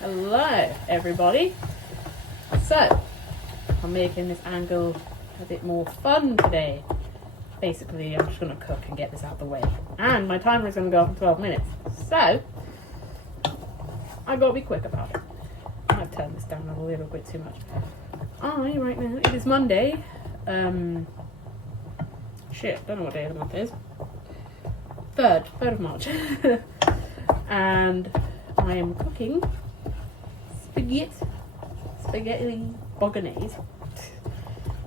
Hello, everybody. So, I'm making this angle a bit more fun today. Basically, I'm just going to cook and get this out of the way. And my timer is going to go off in 12 minutes. So, I've got to be quick about it. I've turned this down a little bit too much. Right now, it is Monday. Shit, don't know what day of the month it is. 3rd of March. And I am cooking spaghetti bolognese.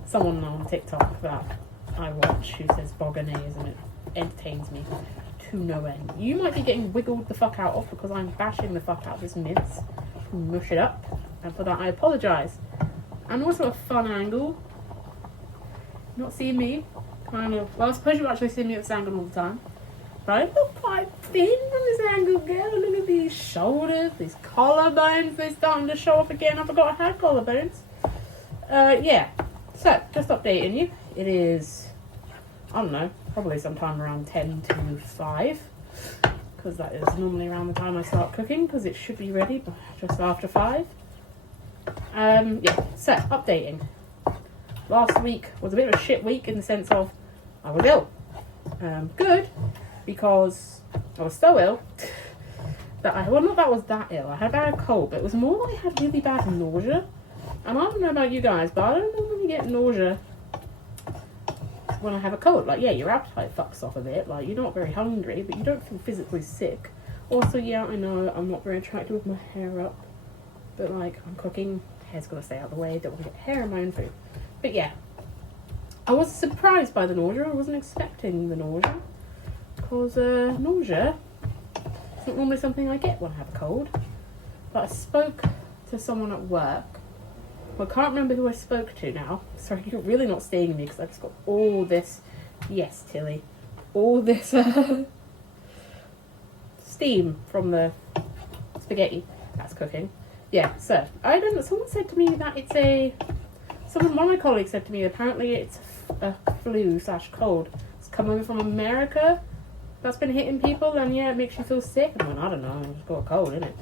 Someone on TikTok that I watch who says bolognese, and it entertains me to no end. You might be getting wiggled the fuck out of because I'm bashing the fuck out of this mince to mush it up, and for that I apologise. And also a fun angle. Not seeing me, kind of. Well, I suppose you actually see me at this angle all the time. But I look quite thin from this angle, girl. Look at these shoulders, these collarbones. They're starting to show off again. I forgot I had collarbones. Yeah. So, just updating you. It is, I don't know, probably sometime around 10 to 5. Because that is normally around the time I start cooking. Because it should be ready just after 5. Yeah. So, updating. Last week was a bit of a shit week in the sense of I was ill. Good. Because I was so ill that not that I was that ill. I had a bad cold, but it was more like I had really bad nausea. And I don't know about you guys, but I don't normally get nausea when I have a cold. Like, yeah, your appetite fucks off a bit. Like, you're not very hungry, but you don't feel physically sick. Also, yeah, I know I'm not very attractive with my hair up. But, like, I'm cooking. Hair's got to stay out of the way. Don't want to get hair in my own food. But, yeah. I was surprised by the nausea. I wasn't expecting the nausea. Because nausea is not normally something I get when I have a cold. But I spoke to someone at work. Well, I can't remember who I spoke to now. Sorry, you're really not seeing me because I've just got all this. Yes, Tilly. All this steam from the spaghetti that's cooking. Yeah, so I don't know. Someone said to me that it's one of my colleagues said to me apparently it's a flu/cold. It's come over from America. That's been hitting people, and yeah, it makes you feel sick. And I went, I don't know, I just got a cold, innit?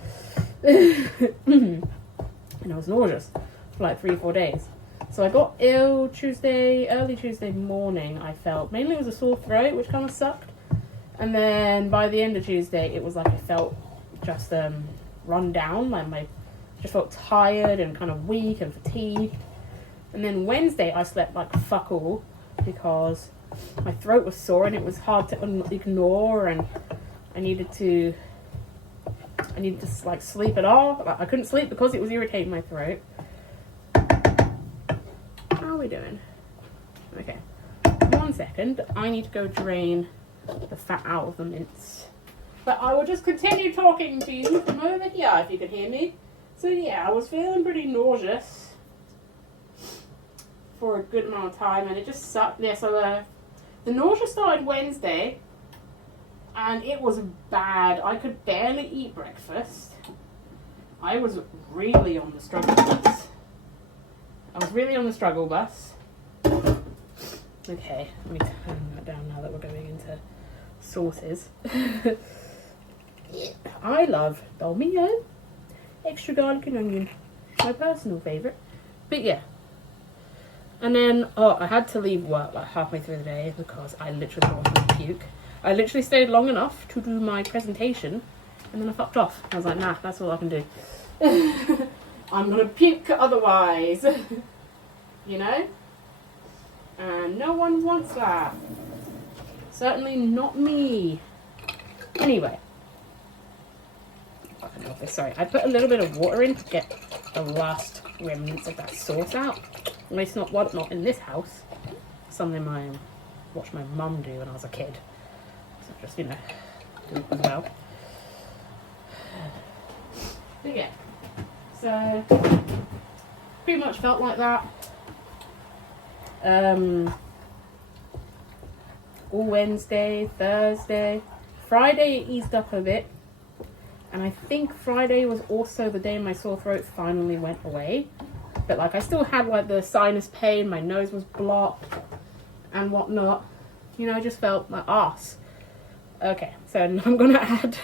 And I was nauseous for like 3 or 4 days. So I got ill early Tuesday morning, I felt. Mainly it was a sore throat, which kind of sucked. And then by the end of Tuesday, it was like I felt just run down. Like I just felt tired and kind of weak and fatigued. And then Wednesday, I slept like fuck all because my throat was sore and it was hard to ignore, and I needed to like sleep it off. Like, I couldn't sleep because it was irritating my throat. How are we doing? Okay, 1 second. I need to go drain the fat out of the mince. But I will just continue talking to you from over here if you can hear me. So yeah, I was feeling pretty nauseous for a good amount of time, and it just sucked. Yeah, so the nausea started Wednesday, and it was bad. I could barely eat breakfast. I was really on the struggle bus. Okay, let me turn that down now that we're going into sauces. I love dolmio, extra garlic and onion. My personal favourite. But yeah. And then, I had to leave work like halfway through the day because I literally wanted to puke. I literally stayed long enough to do my presentation, and then I fucked off. I was like, nah, that's all I can do. I'm gonna puke otherwise. You know? And no one wants that. Certainly not me. Anyway. Sorry, I put a little bit of water in to get the last remnants of that sauce out. Well, it's not in this house. Something I watched my mum do when I was a kid. So just, do it as well. But yeah. So, pretty much felt like that. All Wednesday, Thursday. Friday it eased up a bit. And I think Friday was also the day my sore throat finally went away. But like I still had like the sinus pain, my nose was blocked and whatnot. I just felt my arse. Okay, so I'm gonna add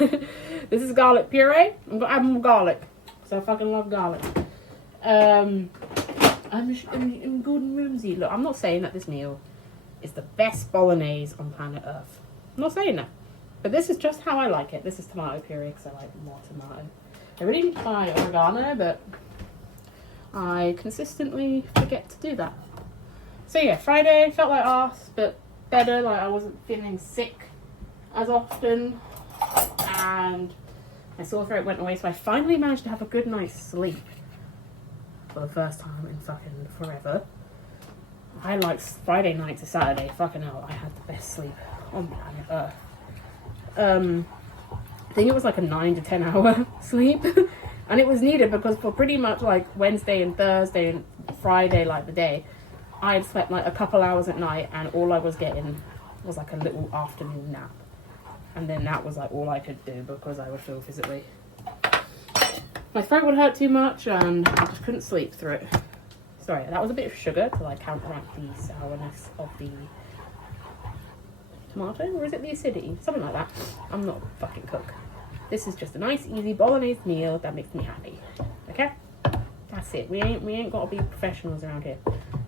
this is garlic puree. I'm gonna add more garlic. because I fucking love garlic. I'm good and rosy. Look, I'm not saying that this meal is the best bolognese on planet Earth. I'm not saying that. But this is just how I like it. This is tomato puree because I like more tomato. I really need to buy oregano, but I consistently forget to do that. So yeah, Friday felt like arse, but better. Like I wasn't feeling sick as often, and my sore throat went away. So I finally managed to have a good night's sleep for the first time in fucking forever. I like Friday night to Saturday. Fucking hell, I had the best sleep on planet Earth. I think it was like a 9 to 10 hour sleep, and it was needed because for pretty much like Wednesday and Thursday and Friday, like the day, I had slept like a couple hours at night, and all I was getting was like a little afternoon nap, and then that was like all I could do because I would feel physically. My throat would hurt too much, and I just couldn't sleep through it. Sorry, that was a bit of sugar to like counteract the sourness of the tomato, or is it the acidity? Something like that. I'm not a fucking cook. This is just a nice, easy bolognese meal that makes me happy. Okay? That's it. We ain't got to be professionals around here.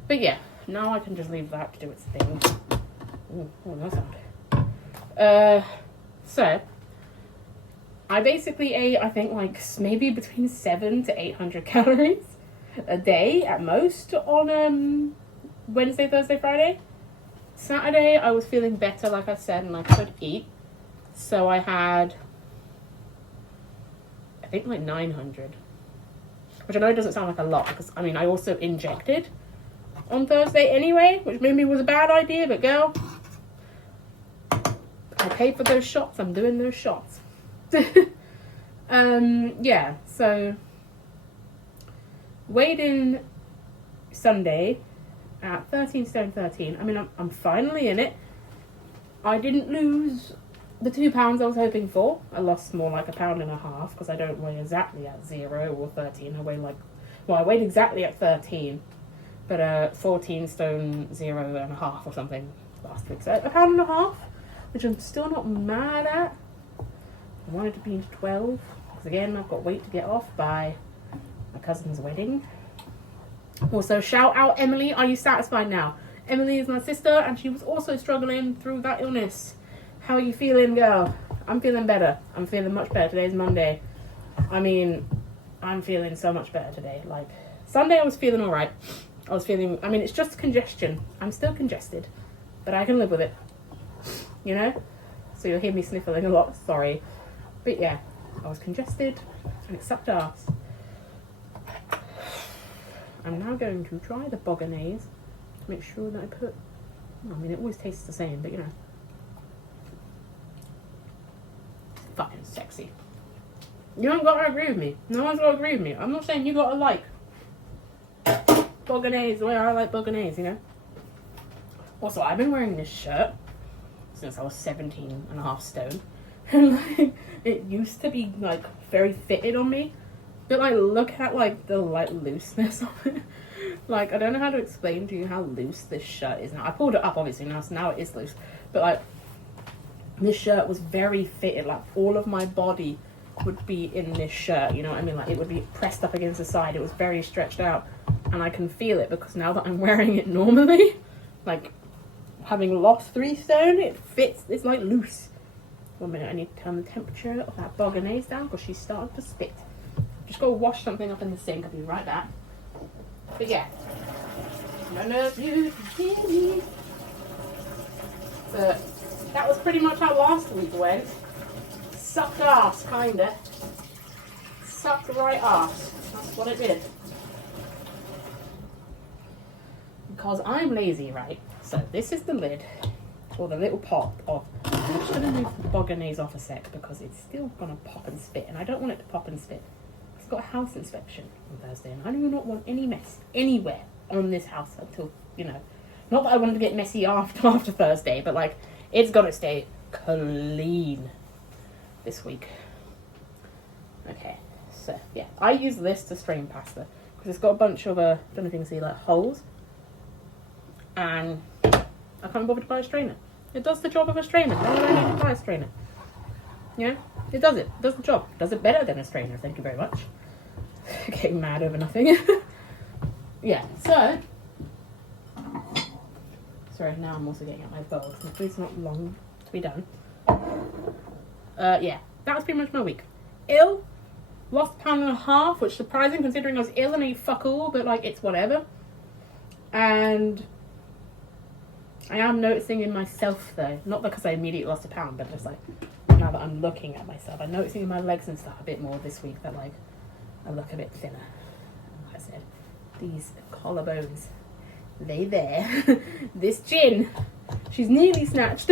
But yeah, now I can just leave that to do its thing. Ooh, that sound. So I basically ate, I think, like maybe between 700 to 800 calories a day at most on Wednesday, Thursday, Friday. Saturday, I was feeling better, like I said, and I could eat. So I had, I think, like 900. Which I know doesn't sound like a lot, because, I mean, I also injected on Thursday anyway, which maybe was a bad idea, but girl, I paid for those shots. I'm doing those shots. Yeah, so weighed in Sunday at 13 stone 13. I mean, I'm finally in it. I didn't lose the 2 pounds I was hoping for. I lost more like 1.5 pounds because I don't weigh exactly at 0 or 13. I weigh like, well, I weighed exactly at 13, but 14 stone 0.5 or something last week. So 1.5 pounds, which I'm still not mad at. I wanted to be 12 because again, I've got weight to get off by my cousin's wedding. Also, shout out Emily. Are you satisfied now? Emily is my sister, and she was also struggling through that illness. How are you feeling, girl? I'm feeling better. I'm feeling much better. Today's Monday. I mean, I'm feeling so much better today. Like, Sunday I was feeling alright. I mean, it's just congestion. I'm still congested, but I can live with it. You know? So you'll hear me sniffling a lot. Sorry. But yeah, I was congested, and it sucked ass. I'm now going to try the bolognese to make sure that I put, I mean, it always tastes the same, but you know. It's fucking sexy. You don't gotta agree with me. No one's gotta agree with me. I'm not saying you gotta like bolognese the way I like bolognese, you know. Also, I've been wearing this shirt since I was 17.5 stone. And like, it used to be like very fitted on me. But like, look at like the like looseness of it. Like, I don't know how to explain to you how loose this shirt is now. I pulled it up obviously now, so now it is loose. But like, this shirt was very fitted. Like, all of my body would be in this shirt. You know what I mean? Like, it would be pressed up against the side. It was very stretched out, and I can feel it because now that I'm wearing it normally, like having lost 3 stone, it fits. It's like loose. 1 minute, I need to turn the temperature of that bolognese down because she's starting to spit. Just go wash something up in the sink. I'll be right back. But yeah. None of you can hear me. But that was pretty much how last week went. Sucked ass, kinda. Sucked right ass. That's what it did. Because I'm lazy, right? So this is the lid. Or the little pot of... I'm just going to move the bolognese off a sec because it's still going to pop and spit. And I don't want it to pop and spit. I've got a house inspection on Thursday, and I do not want any mess anywhere on this house until, you know, not that I wanted to get messy after Thursday, but like, it's got to stay clean this week. Okay, so yeah, I use this to strain pasta because it's got a bunch of, I don't know if you can see, like holes, and I can't bother to buy a strainer. It does the job of a strainer. Why would I need to buy a strainer? Yeah, it does it. It does the job. It does it better than a strainer, thank you very much. Getting mad over nothing. Yeah, so... Sorry, now I'm also getting out my bowl. It's not long to be done. Yeah, that was pretty much my week. Ill. Lost a pound and a half, which is surprising considering I was ill and ate fuck all, but like, it's whatever. And I am noticing in myself though, not because I immediately lost a pound, but just like, now that I'm looking at myself, I'm noticing in my legs and stuff a bit more this week that like, I look a bit thinner. Like I said, these collarbones, they there. This chin, she's nearly snatched.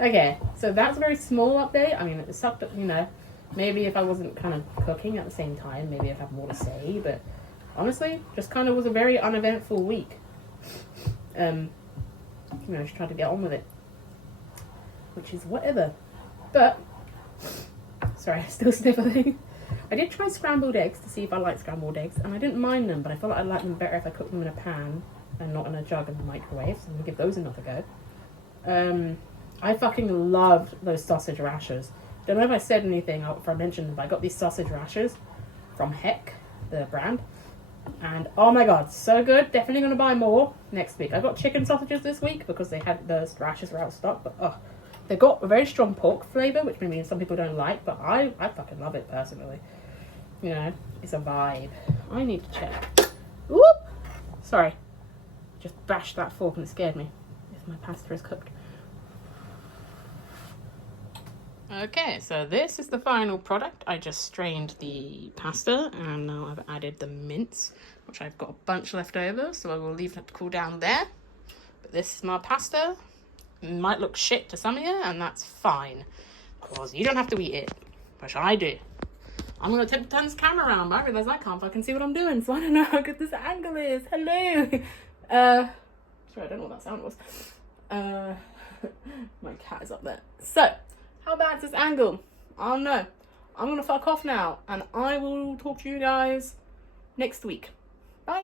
Okay, so that's a very small update. I mean, it sucked, you know, maybe if I wasn't kind of cooking at the same time, maybe I'd have more to say, but honestly, just kind of was a very uneventful week. You know, just tried to get on with it, which is whatever. But, sorry, still sniffling. I did try scrambled eggs to see if I like scrambled eggs, and I didn't mind them, but I felt like I'd like them better if I cooked them in a pan and not in a jug in the microwave, so I'm going to give those another go. I fucking loved those sausage rashers. Don't know if I said anything, or if I mentioned them, but I got these sausage rashers from Heck, the brand. And oh my god, so good. Definitely going to buy more next week. I got chicken sausages this week because they had those rashers were out of stock, but they got a very strong pork flavour, which maybe some people don't like, but I fucking love it personally. You know, it's a vibe. I need to check. Whoop! Sorry. Just bashed that fork and it scared me. If my pasta is cooked. Okay, so this is the final product. I just strained the pasta and now I've added the mince, which I've got a bunch left over, so I will leave that to cool down there. But this is my pasta. It might look shit to some of you, and that's fine, because you don't have to eat it, which I do. I'm going to attempt to turn this camera around, but I realise I can't fucking see what I'm doing, so I don't know how good this angle is. Hello! Sorry, I don't know what that sound was. My cat is up there. So, how bad is this angle? I don't know. I'm going to fuck off now, and I will talk to you guys next week.